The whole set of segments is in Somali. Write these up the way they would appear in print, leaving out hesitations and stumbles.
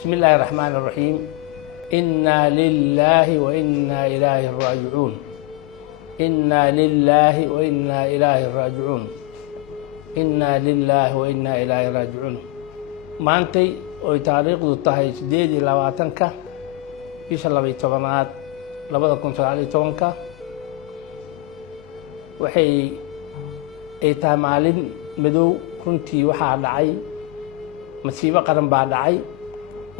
بسم الله الرحمن الرحيم. إنا لله وإنا إليه راجعون. إنا لله وإنا إليه راجعون. إنا لله وإنا إليه راجعون. maantay oo taariikhdu tahay 28-ka bisha 12aad 2019 waxay ay tahay maalin madow. runtii waxaa dhacay masiibo qaran baa dhacay.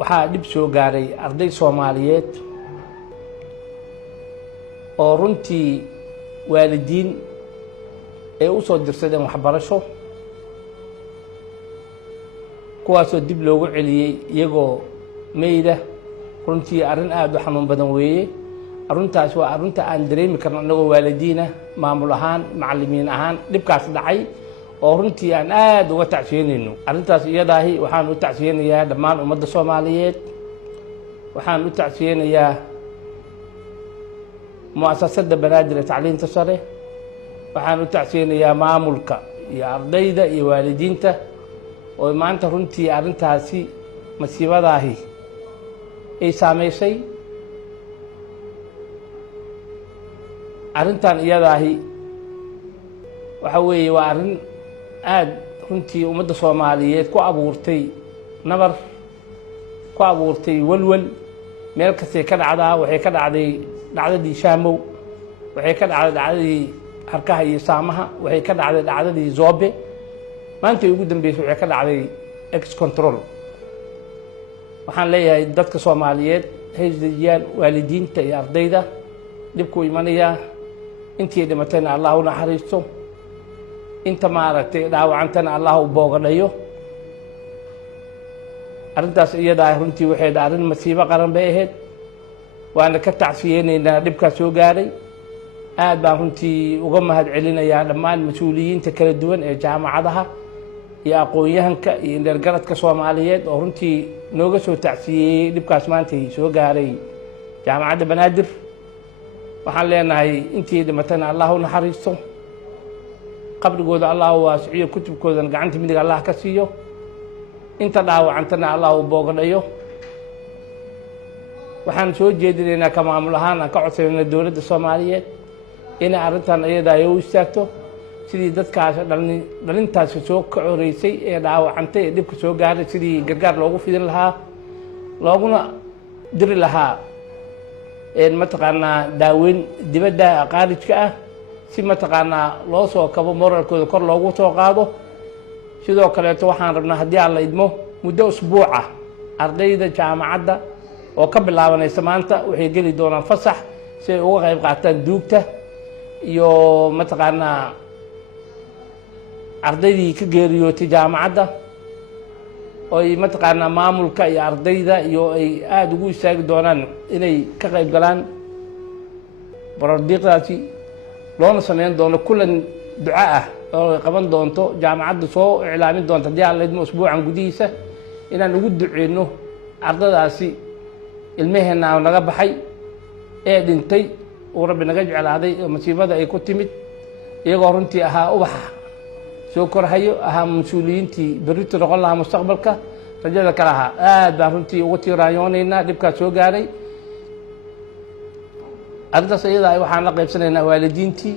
waxaa dib soo gaaray arday Soomaaliyeed oo runtii waalidiin ay u soo dirsadeen waxbarasho, kuwaasoo dib loogu celiyay iyagoo meeyda. runtii arrin aad u xanuun badan weeye. arrintaas waa arrinta aan dareemi karno anagoo waalidiina, maamul ahaan, macallimiin ahaan dhibkaas dhacay oo runtii aan aad uga tacsiinayno. arrintaas iyadaahi waxaan u tacsiyanayaa dhammaan ummadda Soomaaliyeed. waxaan u tacsiyanayaa mu'asasada Banaadir ee tacliinta sare. waxaan u tacsiyanayaa maamulka iyo ardayda iyo waalidiinta oo maanta runtii arrintaasi masiibadaahi ay saameysay. arrintan iyadaahi waxa weeye waa arrin aad runtii ummadda Soomaaliyeed ku abuurtay nabar, ku abuurtay walwal. meel kastay ka dhacdaa. waxay ka dhacday dhacdadii Shaamow, waxay ka dhacday dhacdadii Harkaha iyo Saamaha, waxay ka dhacday dhacdadii Zoobe. maanta ugu dambeysay waxay ka dhacday ex control. waxaan leeyahay dadka Soomaaliyeed haysdajiyaan, waalidiinta iyo ardayda dhibku imanaya. intii dhimatayna Allah u naxariisto, inta maaragtay dhaawacantana Allah u boogadhayo. arrintaas iyada runtii waxay arrin masiibo qaran bay ahayd. waana ka tacsiyeenaynaa dhibkaas soo gaaray. aad baan runtii uga mahad celinayaa dhammaan mas-uuliyiinta kala duwan ee jaamacadaha iyo aqoon-yahanka iyo indhergaradka Soomaaliyeed oo runtii nooga soo tacsiyeeyey dhibkaas maantay soo gaaray jaamacadda Banaadir. waxaan leenahay intii dhimatayna Allah u naxariisto, qabrigooda Allah u waasiciyo, kutubkoodana gacanta midig Allah ka siiyo. inta dhaawacantana Allah u boogadhayo. waxaan soo jeedinaynaa ka maamul ahaan aan ka codsanayna dowladda Soomaaliyeed inay arrintan iyada ay u istaagto sidii dadkaas dhalintaasi soo kacoreysay ee dhaawacantay ee dhibka soo gaaray sidii gargaar loogu fidin lahaa, looguna diri lahaa mataqaanaa daaweyn dibadda qaarijka ah si mataqaanaa loo soo kabo moralkooda kor loogu soo qaado. sidoo kaleeto waxaan rabnaa haddii aan la idmo muddo usbuuca ardayda jaamacadda oo ka bilaabanaysa maanta waxay geli doonaan fasax si ay uga qayb qaataan duugta iyo mataqaanaa ardaydii ka geeriyootay jaamacadda oo ay mataqaanaa maamulka iyo ardayda iyo ay aada ugu istaagi doonaan inay ka qayb galaan barordiiqdaasi. loona sameyn doono kulan duco ah oo ay qaban doonto jaamacadda soo iclaamin doonto haddii aan la idmo usbuucan gudihiisa inaan ugu duceyno ardadaasi ilmaheenna naga baxay ee dhintay uu Rabbi naga jeclaaday oo masiibada ay ku timid iyagoo runtii ahaa ubaxa soo korhayo, ahaa mas-uuliyiintii berrito noqon lahaa mustaqbalka, rajada kale ahaa. aad baan runtii uga tiiraayoonaynaa dhibkaas soo gaaray. arrintaas iyada waxaan la qaybsanaynaa waalidiintii,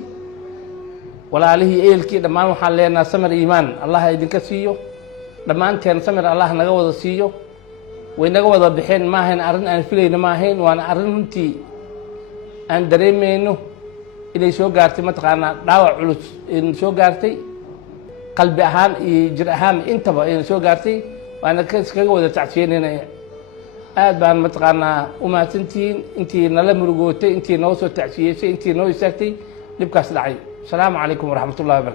walaalihii, ehelkii dhammaan. waxaan leenahay samir iimaan Allah idinka siiyo. dhammaanteen samir Allah naga wada siiyo. way naga wada bixeen maahayn arrin aan filayno maahayn. waana arrin runtii aan dareemayno inay soo gaartay mataqaanaa dhaawac culus in soo gaartay qalbi ahaan iyo jir ahaan intaba ay soo gaartay. waana kaga wada tacsiyeynayna. aad baan mataqaanaa u mahadsantihiin intii nala murugootay, intii noo soo tacsiyeysay, intii noo istaagtay dhibkaas dhacay. asalaamu calaykum waraxmatullahi wabarakatu.